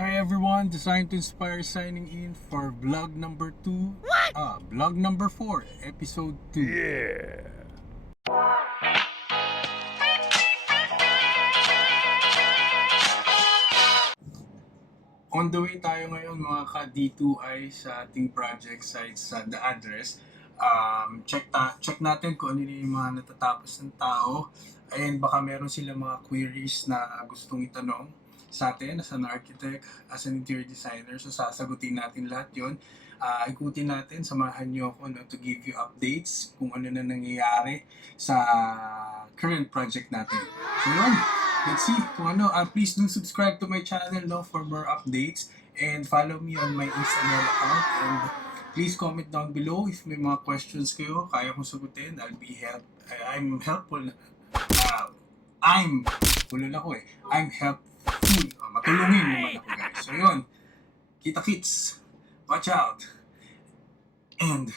Hi everyone, Design to Inspire signing in for vlog number 2. Vlog number 4, episode 2. Yeah. On the way tayo ngayon mga ka-D2I sa ating project site sa The Address. Check natin kung ano yung mga natatapos ng tao and baka meron silang mga queries na gustong itanong sa atin as an architect, as an interior designer. So sasagutin natin lahat yon. Ikutin natin, samahan niyo ako to give you updates kung ano na nangyayari sa current project natin. So yun, let's see kung ano. Please do subscribe to my channel for more updates and follow me on my Instagram account and please comment down below if may mga questions kayo. Kaya kong sagutin. I'm helpful. I'm helpful. Matulungin naman ako guys. So yun, kita-kits. Watch out. And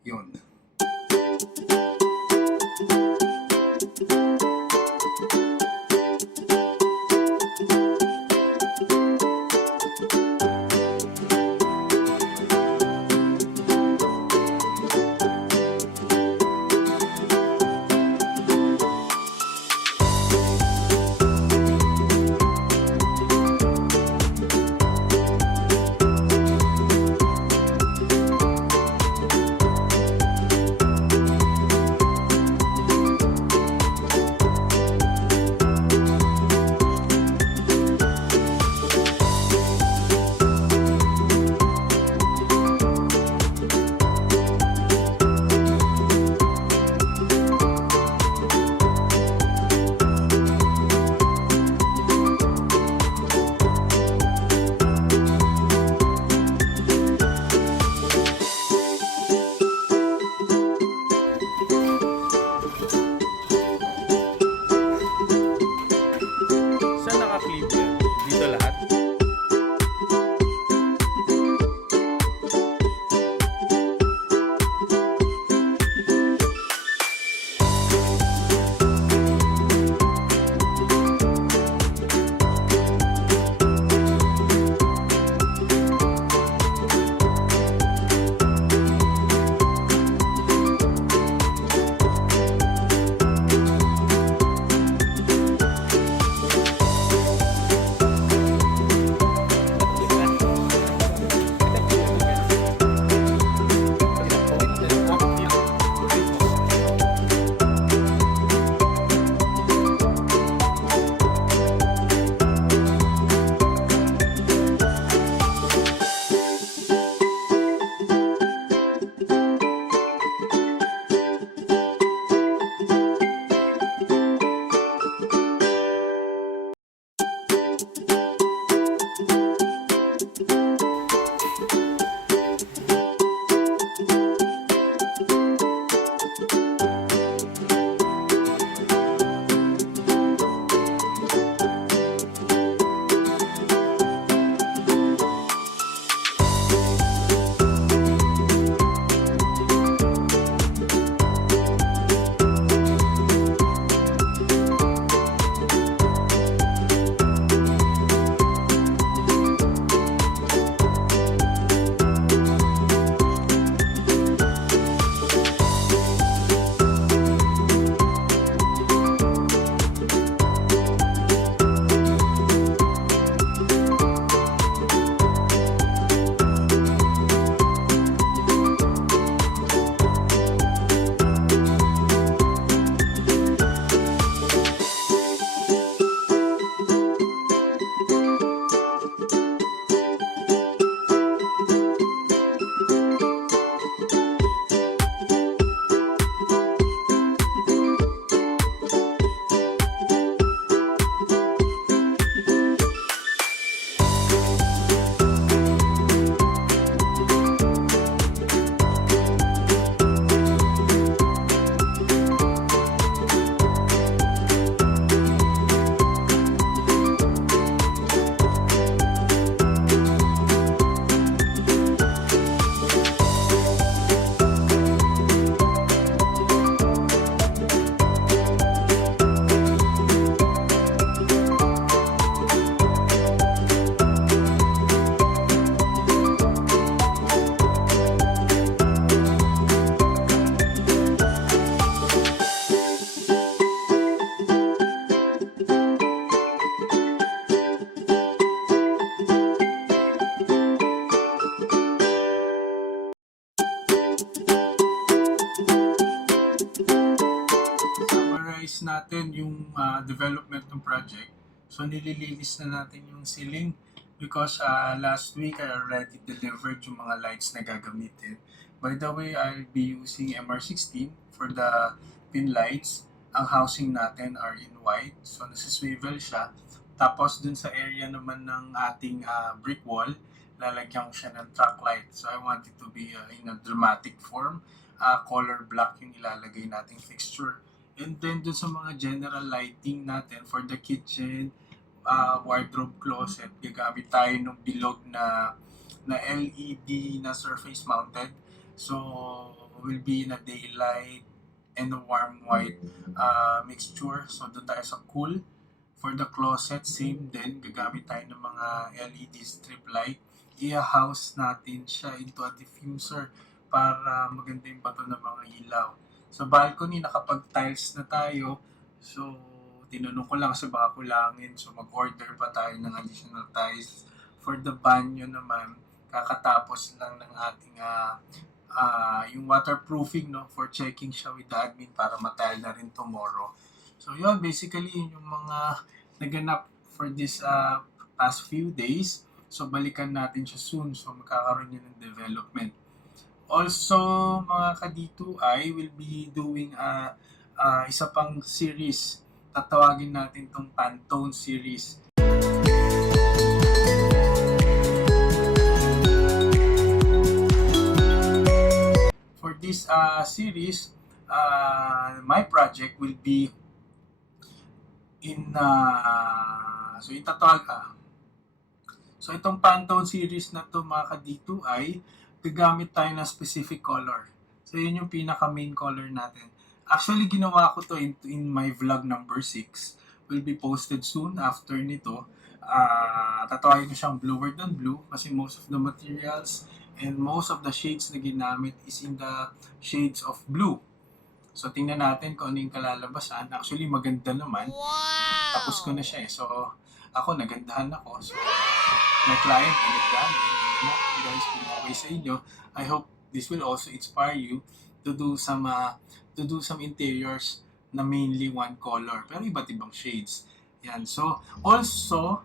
yun. development ng project. So nililinis na natin yung ceiling because last week I already delivered yung mga lights na gagamitin. By the way, I'll be using MR16 for the pin lights. Ang housing natin are in white, so nasa-swivel siya. Tapos dun sa area naman ng ating brick wall, lalagyan ko siya ng track light. So I want it to be in a dramatic form. Color black yung ilalagay nating fixture. And then dun sa mga general lighting natin for the kitchen, wardrobe closet, gagamit tayo ng bilog na LED na surface mounted. So will be in a daylight and a warm white mixture. So doon tayo sa cool. For the closet, same din. Gagamit tayo ng mga LED strip light. I-house natin siya into a diffuser para maganda yung bato ng mga ilaw. Sa balcony, nakapag-tiles na tayo. So, tinanong ko lang kasi baka kulangin. So, mag-order pa tayo ng additional tiles. For the banyo naman, kakatapos lang ng ating yung waterproofing, no, for checking siya with the admin para matile na rin tomorrow. So yun, basically yun yung mga naganap for this past few days. So balikan natin siya soon. So magkakaroon yun ng development. Also, mga kadito, I will be doing isa pang series. Tatawagin natin tong Pantone series. For this series, my project will be so itong Pantone series na to, mga kadito, ay gagamit tayo ng specific color. So yun yung pinaka main color natin. Actually, ginawa ko to in my vlog number 6. Will be posted soon after nito. Tatawagin ko siyang bluer than blue kasi most of the materials and most of the shades na ginamit is in the shades of blue. So, tingnan natin kung ano yung kalalabasan. Actually, maganda naman. Wow! Tapos ko na siya eh. So, ako, nagandahan ako. So, my client, nagandahan din. Guys, kung okay sa inyo, I hope this will also inspire you to do some interiors na mainly one color. Pero iba't ibang shades. Yan. So, also,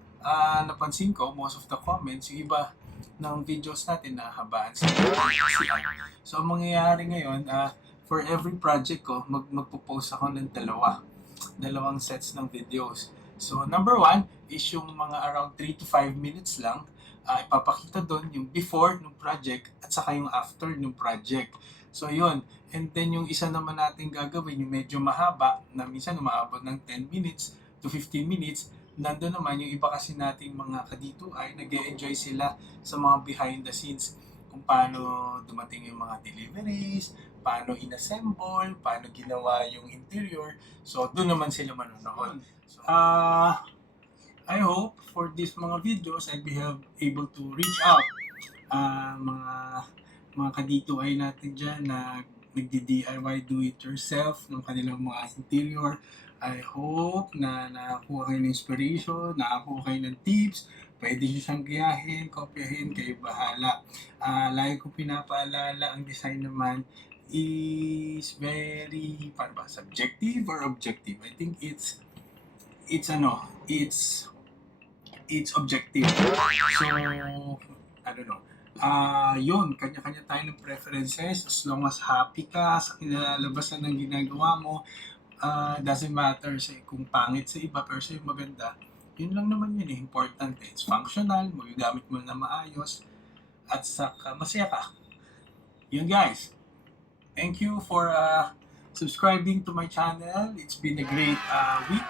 napansin ko, most of the comments, yung iba ng videos natin na habaan sila. So, ang mangyayari ngayon, for every project ko, magpo-post ako ng dalawang sets ng videos. So, number 1 is yung mga around 3 to 5 minutes lang. Ipapakita doon yung before ng project at saka yung after ng project. So, yun. And then, yung isa naman natin gagawin, yung medyo mahaba, na minsan umaabot ng 10 minutes to 15 minutes, nandun naman yung iba kasi nating mga kadito ay nag-e-enjoy sila sa mga behind the scenes kung paano dumating yung mga deliveries, paano inassemble, paano ginawa yung interior. So, doon naman sila manonood. So, I hope for these mga videos, I'll be able to reach out mga kadito ay natin dyan na nagdi-DIY, do-it-yourself ng kanilang mga interior. I hope na nakakuha kayo ng inspiration, nakakuha kayo ng tips, pwede nyo siyang gayahin, kopyahin, kayo bahala. Lagi ko pinapaalala, ang design naman is very, subjective or objective? I think it's objective. So, I don't know. Yun, kanya-kanya tayo ng preferences. As long as happy ka sa kinalalabasan ng ginagawa mo, doesn't matter kung pangit sa iba pero sa'yo maganda. Yun lang naman yun eh. Important. It's functional, magagamit mo na maayos, at saka masaya ka. Yun guys. Thank you for subscribing to my channel. It's been a great week.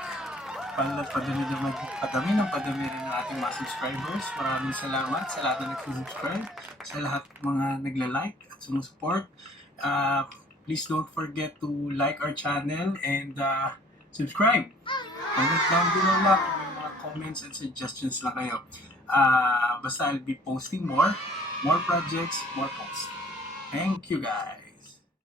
Padami rin ng ating mga subscribers. Maraming salamat sa lahat na nag-subscribe, sa lahat mga nagla-like at sumusupport. Please don't forget to like our channel and subscribe. Comment down below lang kung may mga comments and suggestions lang kayo. Basta I'll be posting more projects, more posts. Thank you guys.